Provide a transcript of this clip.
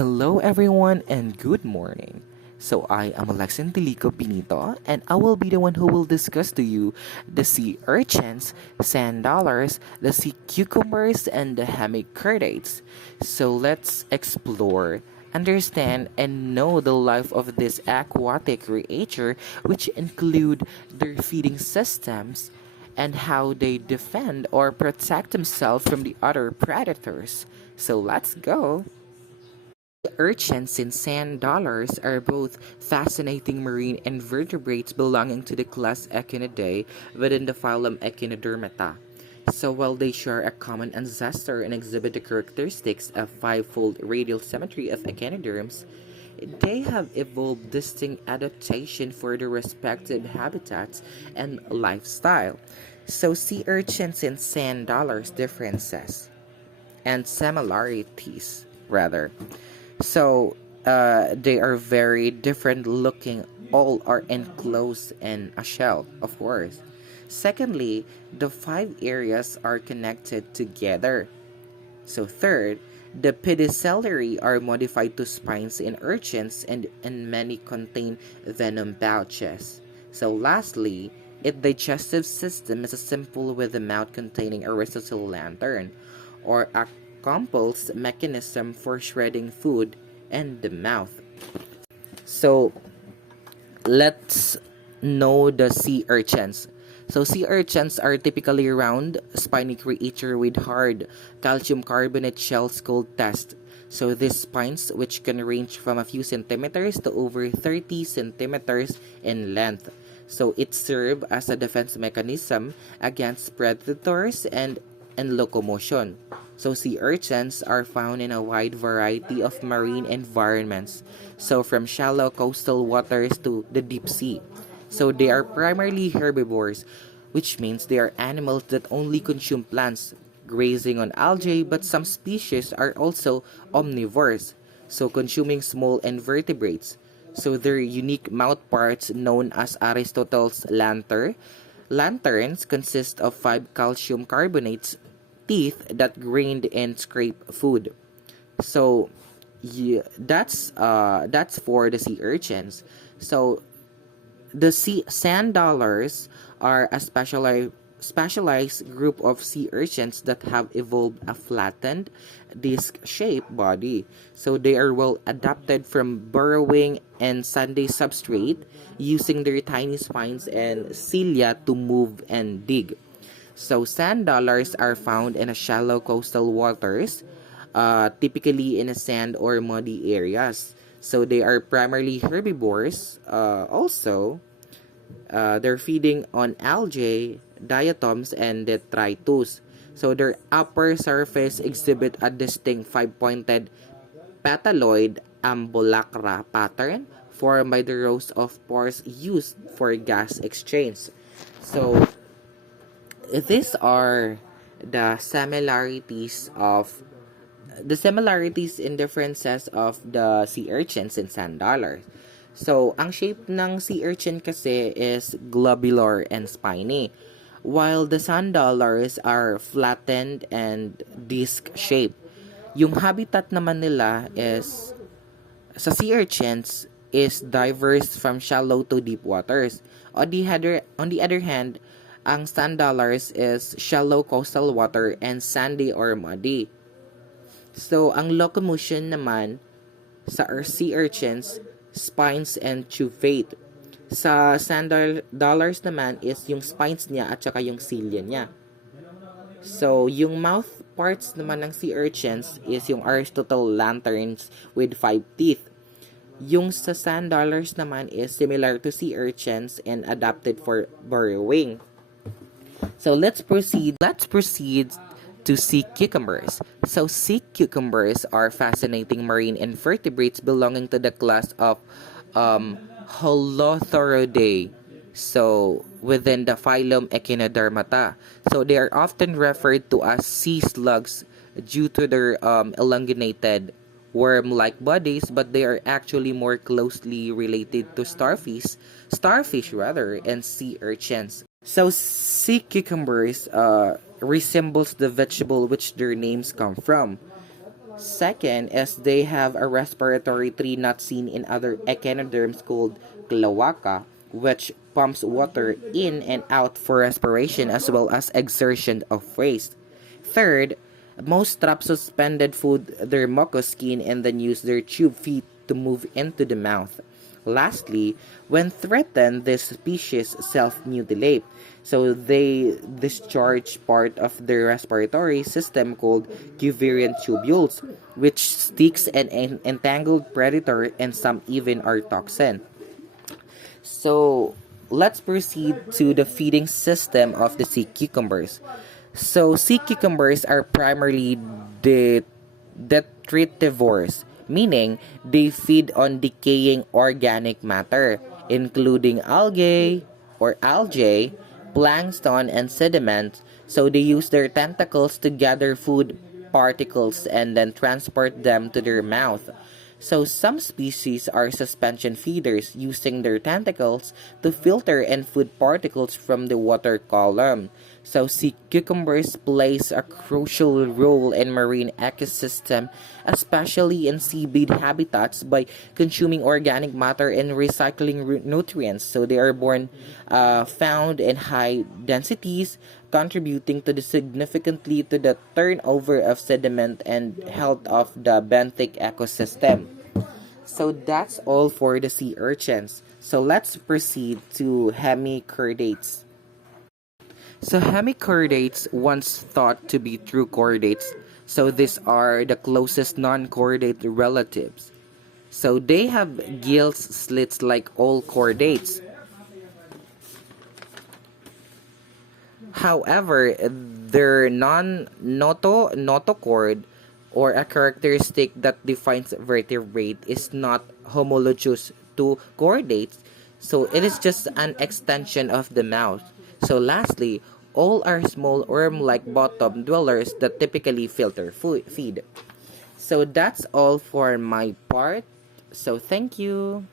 Hello everyone and good morning. So I am Alexin Delico Pinito and I will be the one who will discuss to you the sea urchins, sand dollars, the sea cucumbers, and the hemichordates. So let's explore, understand, and know the life of this aquatic creature, which include their feeding systems and how they defend or protect themselves from the other predators. So let's go. Urchins and sand dollars are both fascinating marine invertebrates belonging to the class Echinidae within the phylum Echinodermata. So while they share a common ancestor and exhibit the characteristics of five-fold radial symmetry of echinoderms, they have evolved distinct adaptation for their respective habitats and lifestyle. So sea urchins and sand dollars differences and similarities rather. So they are very different looking. All are enclosed in a shell, of course. Secondly, the five areas are connected together. So third, the pedicellary are modified to spines in urchins and many contain venom pouches. So lastly, its digestive system is simple with the mouth containing Aristotle lantern or a compulse mechanism for shredding food and the mouth. So let's know the sea urchins. So sea urchins are typically round, spiny creature with hard calcium carbonate shells called test. So these spines, which can range from a few centimeters to over 30 centimeters in length. So it serves as a defense mechanism against predators and locomotion. So sea urchins are found in a wide variety of marine environments, so from shallow coastal waters to the deep sea. So they are primarily herbivores, which means they are animals that only consume plants, grazing on algae, but some species are also omnivores, so consuming small invertebrates. So their unique mouth parts known as Aristotle's lanterns consist of five calcium carbonates teeth that grind and scrape food. So yeah, that's for the sea urchins. So the sea sand dollars are a specialized group of sea urchins that have evolved a flattened, disc-shaped body. So they are well adapted from burrowing and sandy substrate, using their tiny spines and cilia to move and dig. So sand dollars are found in a shallow coastal waters, typically in a sand or muddy areas. So they are primarily herbivores. They're feeding on algae, diatoms, and detritus. So their upper surface exhibit a distinct five-pointed petaloid ambulacra pattern formed by the rows of pores used for gas exchange. So these are the similarities and differences of the sea urchins and sand dollars. So, ang shape ng sea urchin kasi is globular and spiny, while the sand dollars are flattened and disc-shaped. Yung habitat naman nila is sa sea urchins is diverse from shallow to deep waters. On the other hand, ang sand dollars is shallow coastal water and sandy or muddy. So, ang locomotion naman sa sea urchins, spines and tubate. Sa sand dollars naman is yung spines niya at saka yung cilia niya. So, yung mouth parts naman ng sea urchins is yung Aristotle lanterns with 5 teeth. Yung sa sand dollars naman is similar to sea urchins and adapted for burrowing. So let's proceed to sea cucumbers. So sea cucumbers are fascinating marine invertebrates belonging to the class of Holothuridae. So within the phylum Echinodermata. So they are often referred to as sea slugs due to their elongated worm-like bodies, but they are actually more closely related to starfish rather, and sea urchins. So sea cucumbers resembles the vegetable which their names come from. Second is they have a respiratory tree not seen in other echinoderms called cloaca, which pumps water in and out for respiration as well as exertion of waste. Third, most traps suspended food their mucous skin and then use their tube feet to move into the mouth. Lastly, when threatened, this species self-mutilate. So they discharge part of their respiratory system called Cuvierian tubules, which sticks an entangled predator and some even are toxin. So let's proceed to the feeding system of the sea cucumbers. So sea cucumbers are primarily the detritivores, meaning they feed on decaying organic matter, including algae, plankton, and sediment. So they use their tentacles to gather food particles and then transport them to their mouth. So some species are suspension feeders using their tentacles to filter and food particles from the water column. So sea cucumbers plays a crucial role in marine ecosystem, especially in seaweed habitats by consuming organic matter and recycling nutrients. So they are found in high densities, contributing to the significantly to the turnover of sediment and health of the benthic ecosystem. So that's all for the sea urchins. So let's proceed to hemichordates. So hemichordates, once thought to be true chordates, so these are the closest non-chordate relatives. So they have gills slits like all chordates. However, their non-notochord or a characteristic that defines vertebrate is not homologous to chordates, so it is just an extension of the mouth. So lastly, all are small worm-like bottom dwellers that typically filter feed. So that's all for my part. So thank you.